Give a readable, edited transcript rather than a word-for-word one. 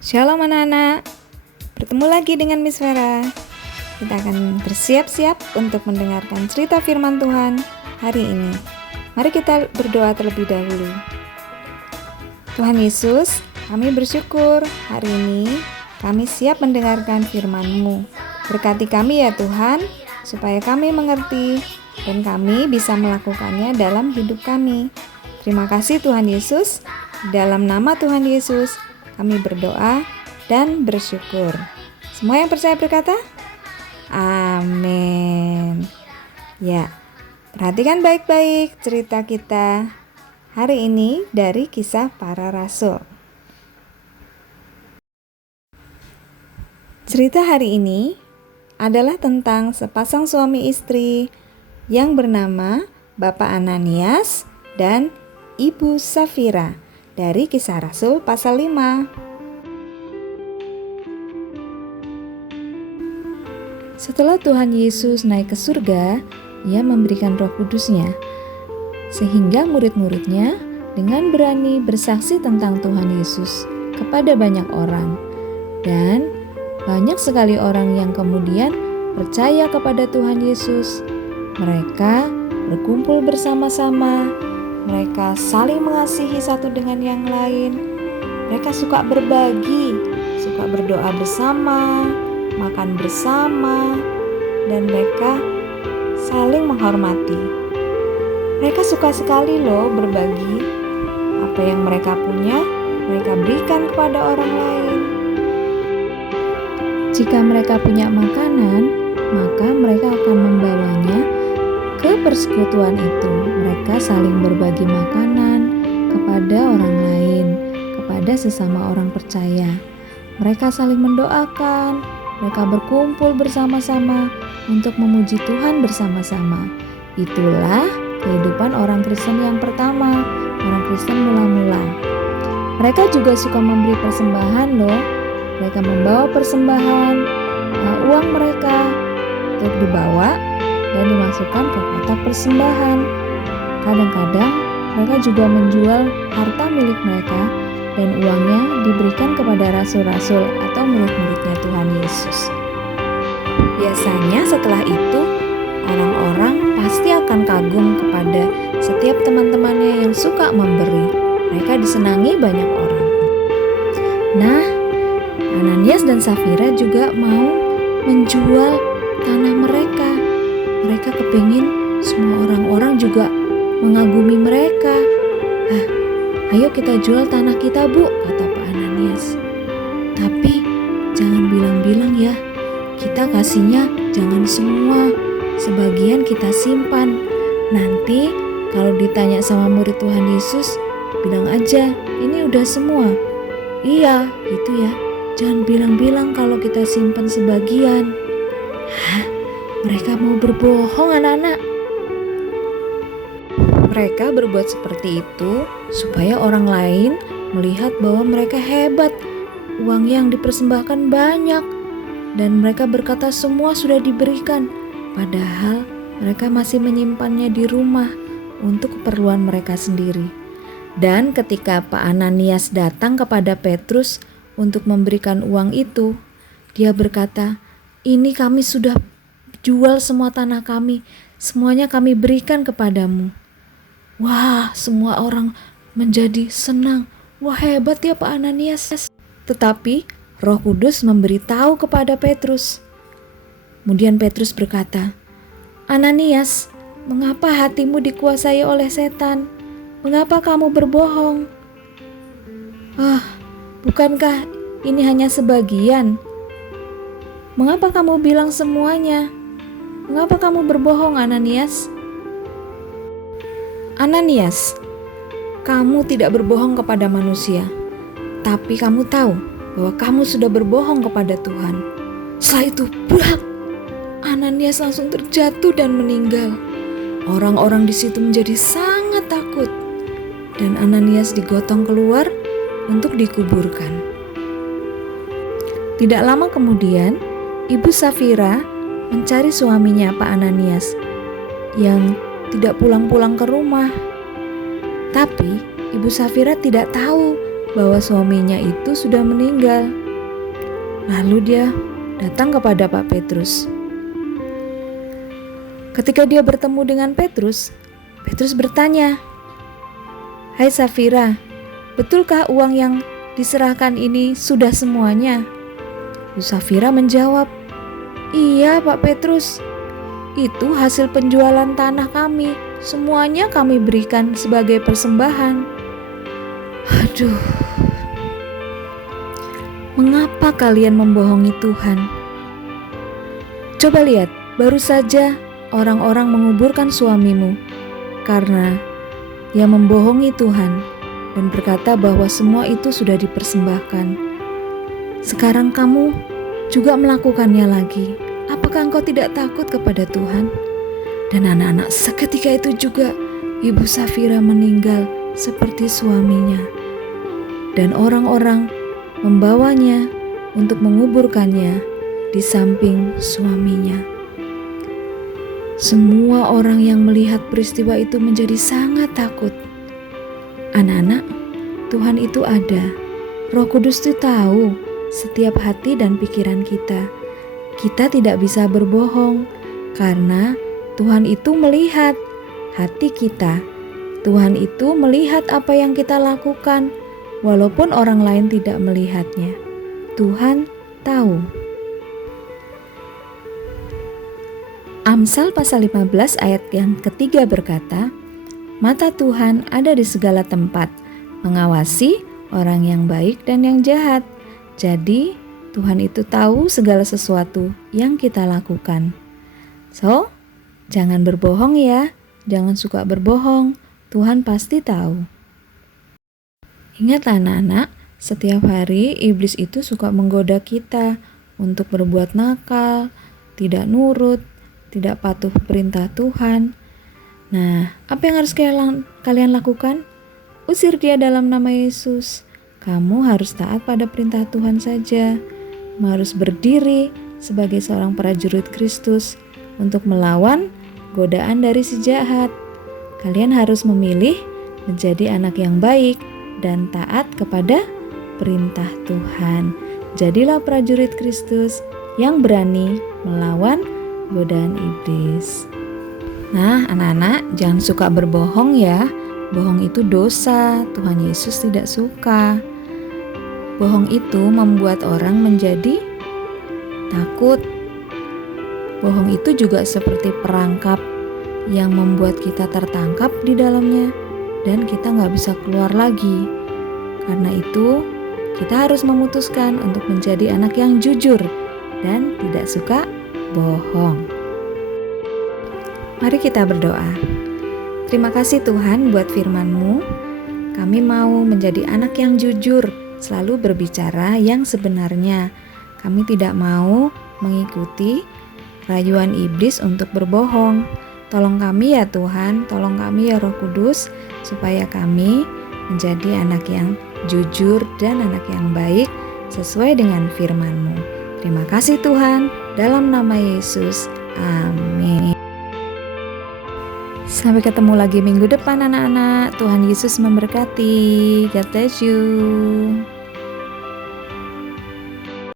Shalom anak-anak, bertemu lagi dengan Miss Vera. Kita akan bersiap-siap untuk mendengarkan cerita firman Tuhan hari ini. Mari kita berdoa terlebih dahulu. Tuhan Yesus, kami bersyukur hari ini kami siap mendengarkan firman-Mu. Berkati kami ya Tuhan, supaya kami mengerti dan kami bisa melakukannya dalam hidup kami. Terima kasih Tuhan Yesus, dalam nama Tuhan Yesus kami berdoa dan bersyukur. Semua yang percaya berkata, amin. Ya, perhatikan baik-baik cerita kita hari ini dari Kisah Para Rasul. Cerita hari ini adalah tentang sepasang suami istri yang bernama Bapak Ananias dan Ibu Safira dari Kisah Rasul pasal 5. Setelah Tuhan Yesus naik ke surga, Ia memberikan Roh Kudus-Nya, sehingga murid-muridnya dengan berani bersaksi tentang Tuhan Yesus kepada banyak orang. Dan banyak sekali orang yang kemudian percaya kepada Tuhan Yesus. Mereka berkumpul bersama-sama, mereka saling mengasihi satu dengan yang lain. Mereka suka berbagi, suka berdoa bersama, makan bersama, dan mereka saling menghormati. Mereka suka sekali loh berbagi. Apa yang mereka punya, mereka berikan kepada orang lain. Jika mereka punya makanan, maka mereka akan membawanya ke persekutuan itu. Mereka saling berbagi makanan kepada orang lain, kepada sesama orang percaya. Mereka saling mendoakan, mereka berkumpul bersama-sama untuk memuji Tuhan bersama-sama. Itulah kehidupan orang Kristen yang pertama, orang Kristen mula-mula. Mereka juga suka memberi persembahan loh. Mereka membawa persembahan, uang mereka untuk dibawa dan dimasukkan ke kotak persembahan. Kadang-kadang mereka juga menjual harta milik mereka dan uangnya diberikan kepada rasul-rasul atau murid-muridnya Tuhan Yesus. Biasanya setelah itu orang-orang pasti akan kagum kepada setiap teman-temannya yang suka memberi. Mereka disenangi banyak orang. Nah, Ananias dan Safira juga mau menjual tanah mereka. Mereka kepingin semua orang-orang juga mengagumi mereka. Ayo kita jual tanah kita Bu, kata Pak Ananias. Tapi jangan bilang-bilang ya, kita kasihnya jangan semua, sebagian kita simpan. Nanti kalau ditanya sama murid Tuhan Yesus, bilang aja ini udah semua. Iya, gitu ya. Jangan bilang-bilang kalau kita simpan sebagian. Mereka mau berbohong anak-anak. Mereka berbuat seperti itu supaya orang lain melihat bahwa mereka hebat. Uang yang dipersembahkan banyak. Dan mereka berkata semua sudah diberikan. Padahal mereka masih menyimpannya di rumah untuk keperluan mereka sendiri. Dan ketika Pak Ananias datang kepada Petrus untuk memberikan uang itu, dia berkata, ini kami sudah jual semua tanah kami, semuanya kami berikan kepadamu. Wah, semua orang menjadi senang. Wah, hebat ya Pak Ananias. Tetapi Roh Kudus memberitahu kepada Petrus. Kemudian Petrus berkata, Ananias, mengapa hatimu dikuasai oleh setan? Mengapa kamu berbohong? Bukankah ini hanya sebagian? Mengapa kamu bilang semuanya? Mengapa kamu berbohong, Ananias? Ananias, kamu tidak berbohong kepada manusia, tapi kamu tahu bahwa kamu sudah berbohong kepada Tuhan. Setelah itu, brak! Ananias langsung terjatuh dan meninggal. Orang-orang di situ menjadi sangat takut, dan Ananias digotong keluar untuk dikuburkan. Tidak lama kemudian, Ibu Safira mencari suaminya Pak Ananias yang tidak pulang-pulang ke rumah. Tapi Ibu Safira tidak tahu bahwa suaminya itu sudah meninggal. Lalu dia datang kepada Pak Petrus. Ketika dia bertemu dengan Petrus, Petrus bertanya, "Hai Safira, betulkah uang yang diserahkan ini sudah semuanya?" Safira menjawab, "Iya Pak Petrus, itu hasil penjualan tanah kami. Semuanya kami berikan sebagai persembahan." Aduh, mengapa kalian membohongi Tuhan? Coba lihat, baru saja orang-orang menguburkan suamimu karena ia membohongi Tuhan dan berkata bahwa semua itu sudah dipersembahkan. Sekarang kamu juga melakukannya lagi. Apakah engkau tidak takut kepada Tuhan? Dan anak-anak, seketika itu juga Ibu Safira meninggal seperti suaminya. Dan orang-orang membawanya untuk menguburkannya di samping suaminya. Semua orang yang melihat peristiwa itu menjadi sangat takut. Anak-anak, Tuhan itu ada. Roh Kudus itu tahu setiap hati dan pikiran kita. Kita tidak bisa berbohong karena Tuhan itu melihat hati kita. Tuhan itu melihat apa yang kita lakukan walaupun orang lain tidak melihatnya. Tuhan tahu. Amsal pasal 15 ayat yang ketiga berkata, "Mata Tuhan ada di segala tempat, mengawasi orang yang baik dan yang jahat." Jadi, Tuhan itu tahu segala sesuatu yang kita lakukan. So, jangan berbohong ya. Jangan suka berbohong. Tuhan pasti tahu. Ingat anak-anak, setiap hari iblis itu suka menggoda kita untuk berbuat nakal, tidak nurut, tidak patuh perintah Tuhan. Nah, apa yang harus kalian lakukan? Usir dia dalam nama Yesus. Kamu harus taat pada perintah Tuhan saja. Kamu harus berdiri sebagai seorang prajurit Kristus untuk melawan godaan dari si jahat. Kalian harus memilih menjadi anak yang baik dan taat kepada perintah Tuhan. Jadilah prajurit Kristus yang berani melawan godaan iblis. Nah, anak-anak, jangan suka berbohong ya. Bohong itu dosa, Tuhan Yesus tidak suka. Bohong itu membuat orang menjadi takut. Bohong itu juga seperti perangkap yang membuat kita tertangkap di dalamnya dan kita gak bisa keluar lagi. Karena itu, kita harus memutuskan untuk menjadi anak yang jujur dan tidak suka bohong. Mari kita berdoa. Terima kasih Tuhan buat firman-Mu. Kami mau menjadi anak yang jujur, selalu berbicara yang sebenarnya. Kami tidak mau mengikuti rayuan iblis untuk berbohong. Tolong kami ya Tuhan, tolong kami ya Roh Kudus, supaya kami menjadi anak yang jujur dan anak yang baik sesuai dengan firman-Mu. Terima kasih Tuhan, dalam nama Yesus, amin. Sampai ketemu lagi minggu depan anak-anak. Tuhan Yesus memberkati. God bless you.